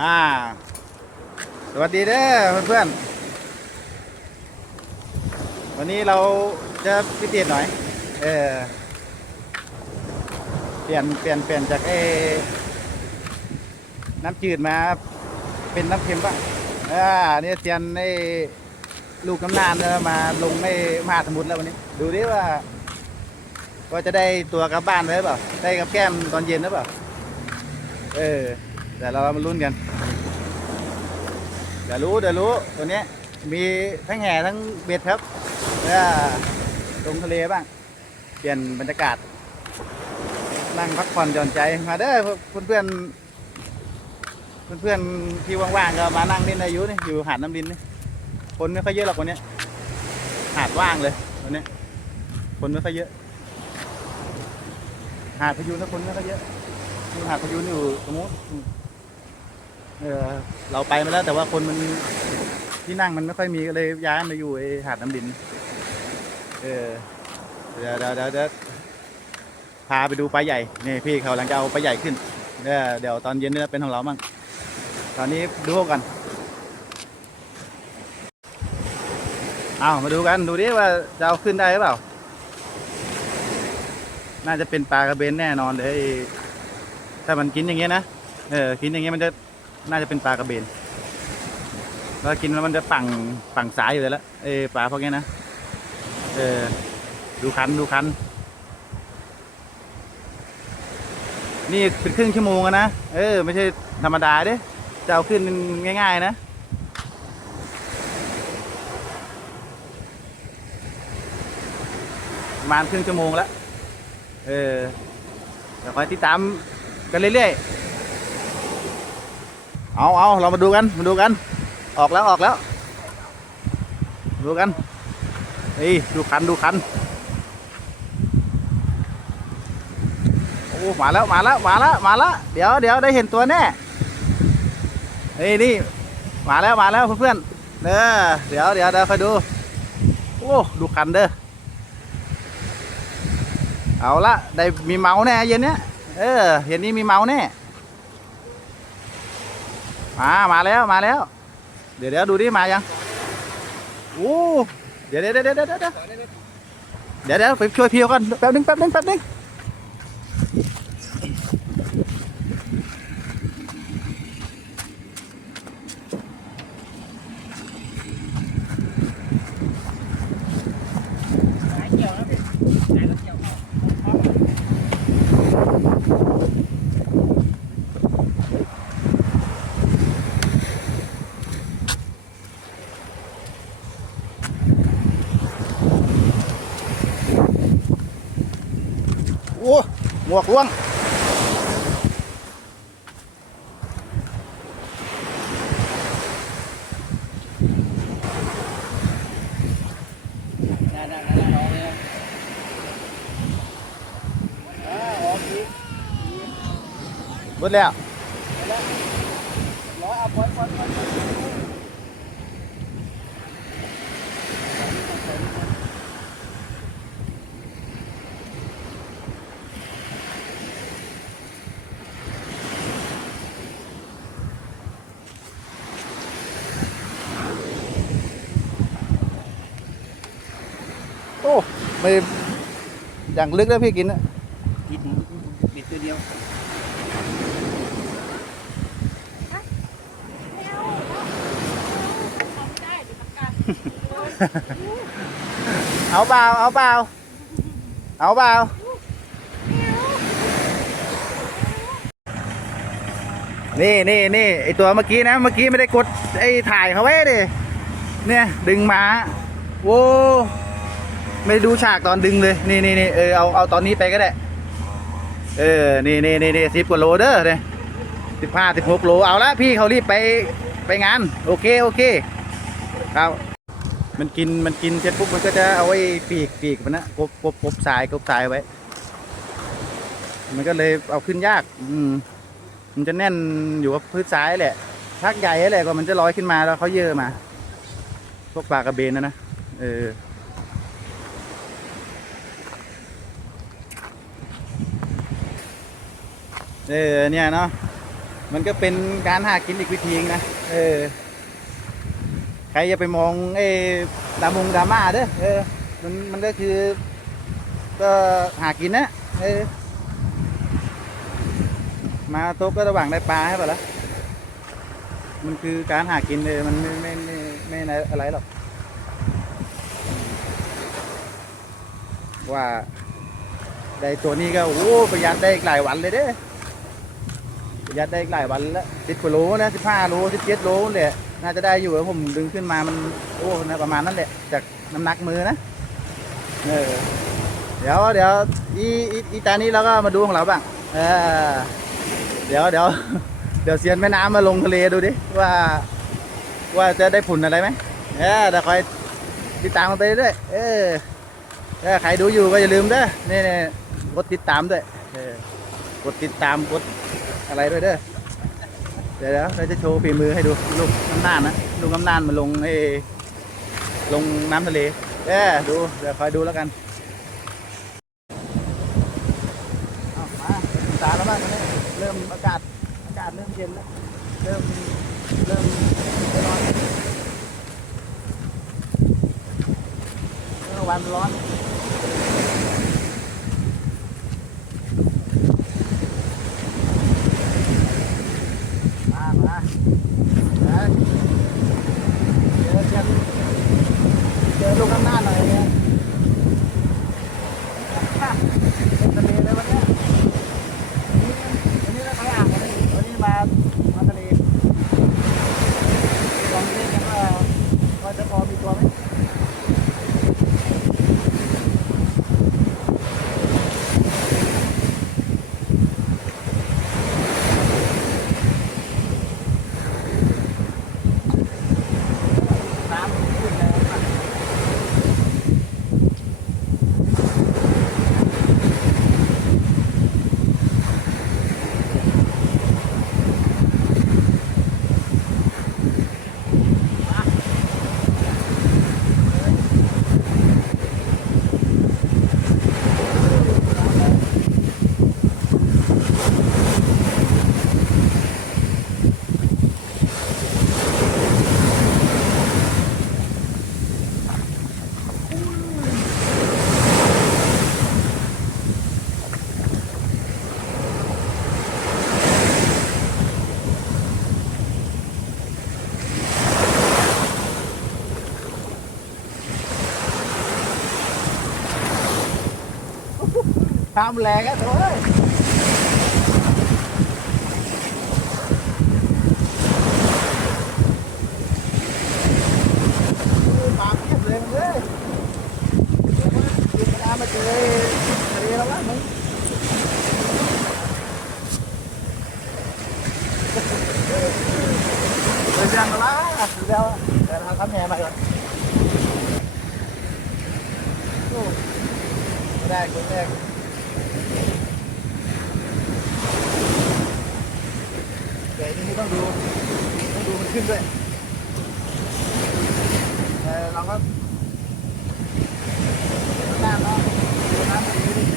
อ่า สวัสดีเด้อเพื่อนๆ วันนี้เราจะพิเศษหน่อย เออ เปลี่ยนเปลี่ยนเปลี่ยนจากไอ้น้ำจืดมา เป็นน้ำเค็มบ้างอ่าเนี่ยเตียนไอ้ลูกน้ำนานเนี่ยมาลงในมหาสมุทรแล้ววันนี้ ดูดิว่าว่าจะได้ตัวกลับบ้านไหมหรือเปล่า ได้กับแก้มตอนเย็นหรือเปล่า เออ เดี๋ยวเรามาลุ้นกัน เดี๋ยวรู้เดี๋ยวรู้ตัวนี้มีทั้งแห่ทั้งเบ็ดครับแล้วลงทะเลบ้าง เปลี่ยนบรรยากาศ นั่งพักผ่อนหย่อนใจมาเด้อเพื่อนเพื่อนเพื่อนๆที่ว่างๆก็มานั่งเล่นอายุนี่อยู่หาดน้ำดินนี่คนไม่ค่อยเยอะหรอกวันเนี้ยหาดว่างเลยวันเนี้ยคนไม่ค่อยเยอะ หาดพยูนถ้าคนไม่ค่อยเยอะหาดพยูนอยู่ตรงนู้น เออเราไปมาแล้วแต่ว่าคนมันที่นั่งมันไม่ค่อยมีก็เลยย้ายมาอยู่ไอหาดน้ำดิน เออเดี๋ยวเดี๋ยวเดี๋ยวเดี๋ยวพาไปดูปลาใหญ่นี่พี่เขากำลังจะเอาปลาใหญ่ขึ้นเดี๋ยวเดี๋ยวตอนเย็นนี่ยเป็นของเรามั่งตอนนี้ดูกันเอามาดูกันดูดิว่าจะเอาขึ้นได้หรือเปล่า น่าจะเป็นปลากระเบนแน่นอนเลยถ้ามันกินอย่างเงี้ยนะเออกินอย่างเงี้ยมันจะ น่าจะเป็นปลากระเบนแล้วกินแล้วมันจะฝั่งฝั่งสายอยู่เลยละเออปลาพวกนี้นะเออดูคันดูคัน นี่เป็นครึ่งชั่วโมงนะเออ ไม่ใช่ธรรมดาเด้จะเอาขึ้นง่าย ๆ นะประมาณครึ่งชั่วโมงแล้ว เออเดี๋ยวคอยติดตามกันเรื่อยๆ เอาเอาเรามาดูกัน มาดูกัน ออกแล้วออกแล้ว ดูกัน นี่ ดูคันดูคัน โอ้ มาแล้วมาแล้วมาแล้วมาแล้ว เดี๋ยวเดี๋ยวได้เห็นตัวแน่ นี่นี่มาแล้วมาแล้วเพื่อนๆเด้อเดี๋ยวเดี๋ยวเดี๋ยวคอยดู โอ้ ดูคันเด้อ เอาละได้มีเมาแน่เย็นเนี้ย เออ เย็นนี้มีเมาแน่ มามาแล้วมาแล้ว เดี๋ยวเดี๋ยวดูดิมายังโอ้เดี๋ยวเดี๋ยวเดี๋ยวเดี๋ยวเดี๋ยวเดี๋ยวเดี๋ยวไปช่วยพี่ก่อนแป๊บนึงแป๊บนึงแป๊บนึง หมวกล่วงเบิดแล้วโอ้ ไม่อย่างลึกแล้วพี่กินนะบิดบิดตัวเดียวเอาเปล่าเอาเปล่าเอาเปล่านี่นี่นี่ไอตัวเมื่อกี้นะ เมื่อกี้ไม่ได้กดไอถ่ายเขาไว้ดิเนี่ย ดึงมาโว้ ไม่ดูฉากตอนดึงเลย นี่นี่นี่เออเอาเอาตอนนี้ไปก็ได้ เออ นี่นี่นี่นี่สิบกว่าโลเด้อเนี่ยสิบห้าสิบหกโลเอาละพี่เขารีบไปไปงาน โอเคโอเคครับมันกินมันกินเสร็จปุ๊บมันก็จะเอาไว้ปีกปีกมันนะกบกบกบสายกบสายไว้ มันก็เลยเอาขึ้นยาก อืมมันจะแน่นอยู่กับพื้นทรายแหละทักใหญ่แหละก็มันจะลอยขึ้นมาแล้วเขาเยอะมา พวกปลากระเบนนะนะเออ เออเนี่ยเนาะมันก็เป็นการหากินอีกวิธีนะเออใครอย่าไปมองไอ้ดามงดราม่าเด้อเออมันมันก็คือ ก็หากินนะเออมาต๊ะก็ระหว่างได้ปลาให้ป่ะล่ะมันคือการหากินเลยมันไม่ไม่ไม่ไม่ไม่อะไรหรอกว่าได้ตัวนี้ก็โอ้ประหยัดได้อีกหลายวันเลยเด้ประห ยัดได้อีกหลายวันแล้วสิบกว่าโลนะสิบห้าโลสิบเจ็ดโลเลยน่าจะได้อยู่แล้วผมดึงขึ้นมามันโอ้นะประมาณนั้นแหละจากน้ำหนักมือนะเออเดี๋ยวเดี๋ยวอีอีอีตานี้เราก็มาดูของเราบ้างเออเดี๋ยวเดี๋ยวเดี๋ยวเซียนแม่น้ำมาลงทะเลดูดิว่า ว่าจะได้ผลอะไรไหมเออเดี๋ยวคอยติดตามกันไปเรื่อยเออถ้าใครดูอยู่ก็อย่าลืมเด้อนี่นี่กดติดตามด้วยเออกดติดตามกด อะไรด้วยเด้อเดี๋ยวเดี๋ยวเราจะโชว์ฝีมือให้ดูลูกน้ำน่านนะลูกน้ำน่านมาลงไอ้ลงน้ำทะเลเออดูเดี๋ยวคอยดูแล้วกันเอามาศึกษาแล้วบ้างตอนนี้เริ่มอากาศอากาศเริ่มเย็นแล้วเริ่มเริ่มร้อนเมื่อวันร้อน มามาเอ้ยเจอเจอเจอลูกข้างหน้าหน่อยเนี่ยเป็นทะเลเลยวันเนี้ยวันนี้เราไปอ่างกันเลยวันนี้มามาทะเลลองเล่นกันว่าว่าจะพอมีตัวไหมน้ำขึ้นแล้วอะ ทำแรงอะเถอะเว้ยปาก เพียบเลยมึงเว้ยเดี๋ยวมันกินน้ำมาเจอทะเลแล้ววะมึงเดี๋ยวเดี๋ยวมาละเดี๋ยวเดี๋ยวเราทำแหน่ใหม่ก่อนโอ้ไม่ได้คนแรก เดี๋ยวนี้ต้องดู ต้องดูมันขึ้นด้วยเออเราก็หน้าเนาะดูน้ำมันดีดิได้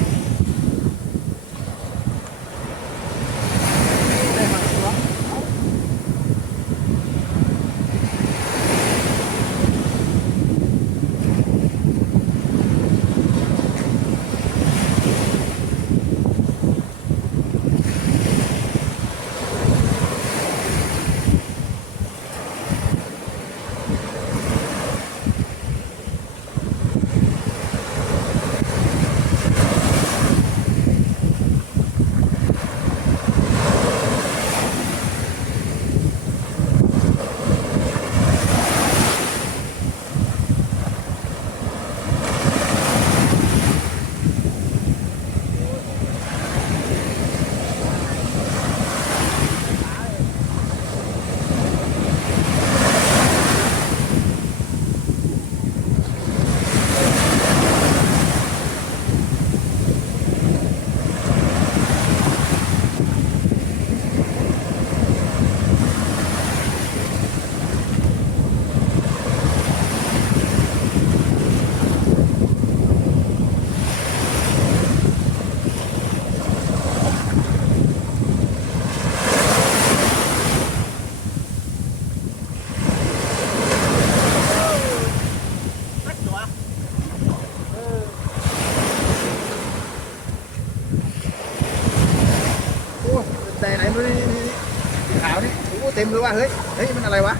อ้ว่ะเฮ้ยเฮ้ยมันอะไรวะ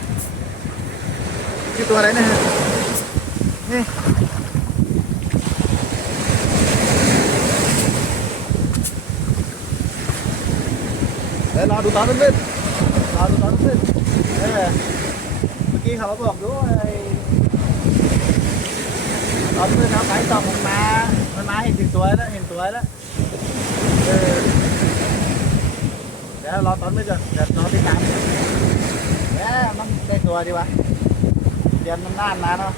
คือตัวอะไรเนี่ยนี่เดี๋ยวรอดูตอนขึ้นรอดูตอนขึ้นเออเมื่อกี้เขาบอกดูไอ้ตอนขึ้นเขาขายต่อมันมามันมาเห็นถึงตัวแล้วเห็นตัวแล้วเออเดี๋ยวรอตอนไม่ก่อนเดี๋ยวรอติดตาม มันได้ตัวดีวะเดือนมันนานนะเนาะ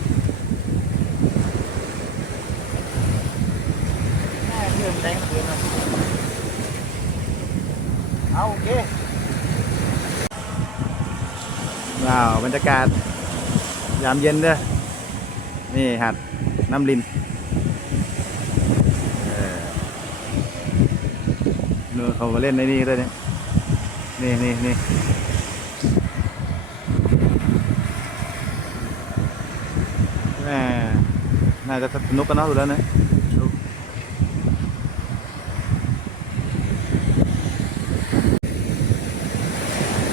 แม่เพื่อนแรงเกินเนาะเอาโอเคว้าวบรรยากาศ ยามเย็นเด้อนี่หัดน้ำลินเออนื้อเขามาเล่นในนี่ด้วยเนี่ยนี่นี่นี่แม่ น่าจะสนุกกันเนาะดูแล้วนะ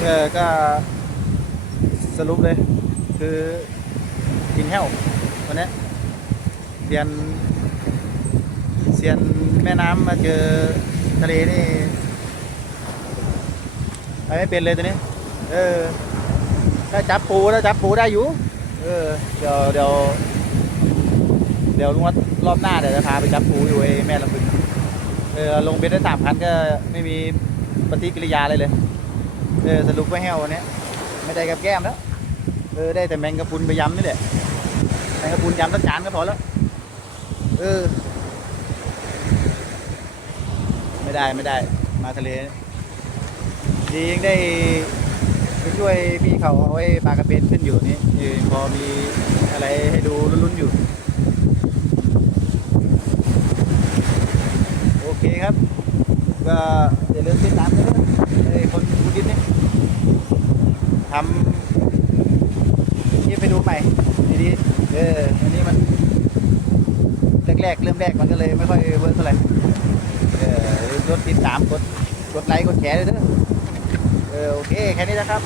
เออก็สรุปเลย คือกินแห้ววันนี้เซียนเซียนแม่น้ำมาเจอทะเลนี่ไปไม่เป็นเลยตัวนี้ เออถ้าจับปูถ้าจับปูได้อยู่ เออ เดี๋ยวเดี๋ยวเดี๋ยวลุงวัดรอบหน้าเดี๋ยวจะพาไปจับปูอยู่ไอ้แม่ลำพึงเออลงเบ็ดได้สามพันก็ไม่มีปฏิกิริยาอะไรเลย เออสรุปว่าแห้ววันนี้ไม่ได้กับแก้มแล้ว เออได้แต่แมงกะพุนไปยำนี่แหละ แมงกะพุนยำสักจานก็พอแล้ว เออ ไม่ได้ไม่ได้ มาทะเลดียังได้ไปช่วยพี่เขาเอาไว้ปลากระเบนขึ้นอยู่นี่พอมีอะไรให้ดูลุ้นๆอยู่ โอเคครับ ก็อย่าลืมติดตามกันด้วยไอ้คนพูดินนี่ทำที่ไปดูใหม่ดีๆเอออันนี้มันแรกๆเริ่มแรกมันก็เลยไม่ค่อยเวิร์กเท่าไหร่เออรถติดตามกดกดไลค์กดแชร์ด้วยเด้อเออโอเคแค่นี้นะครับ